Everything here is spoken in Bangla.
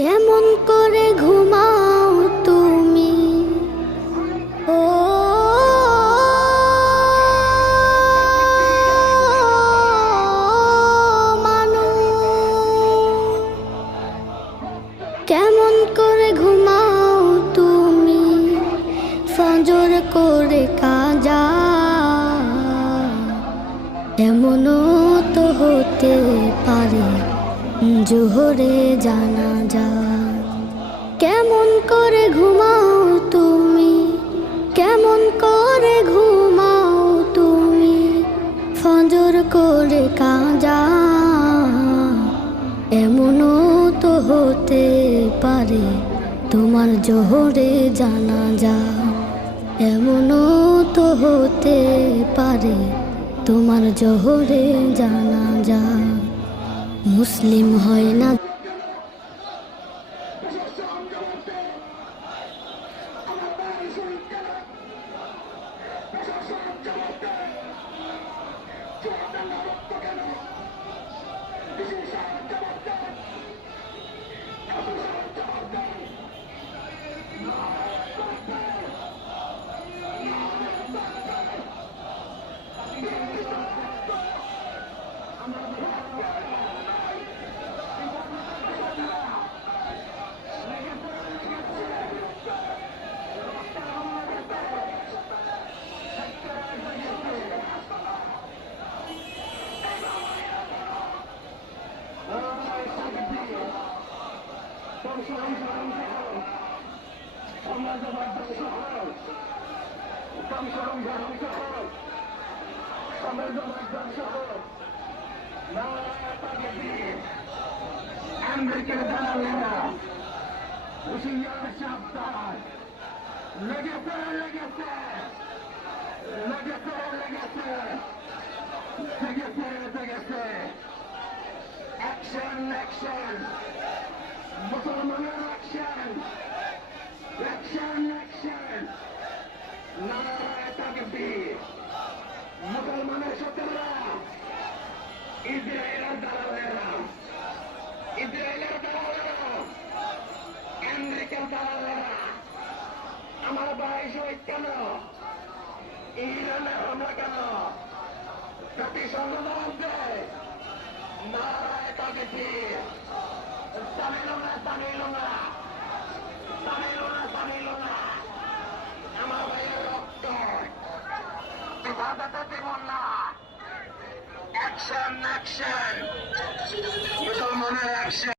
কেমন করে ঘুমাও তুমি ও মানুষ, কেমন করে ঘুমাও তুমি ফজর করে কাজা, এমনও তো হতে পারে জোহরে জানাজা। কেমন করে ঘুমাও তুমি, কেমন করে ঘুমাও তুমি ফজর করে কাজা, এমনও তো হতে পারে তোমার জোহরে জানাজা, এমনও তো হতে পারে তোমার জোহরে জানাজা। মুসলিম হয় না আমেরিকার দালালেরা হুশিয়ার সাবধান, লেগেছে লেগেছে লেগেছে লেগেছে লেগেছে লেগেছে, অ্যাকশন অ্যাকশন, মুসলমানের অ্যাকশন অ্যাকশন অ্যাকশন, নারায়ে তাকবীর। মুসলমানের শত্রুরা ইসরায়েলের দালালেরা, ইসরায়েলের দালালেরা, আমেরিকার দালালেরা আমার ভাই শহীদ কেন, ইরানে হামলা কেন, জাতিসংঘ জবাব দেয়। নারায়ে তাকবীর। তামিলুনা তামিলুনা তামিলুনা তামিলুনা, আমার ভাইয়ের রক্ত বিভাগতে দেব না। অ্যাকশন অ্যাকশন, মুসলমানের অ্যাকশন।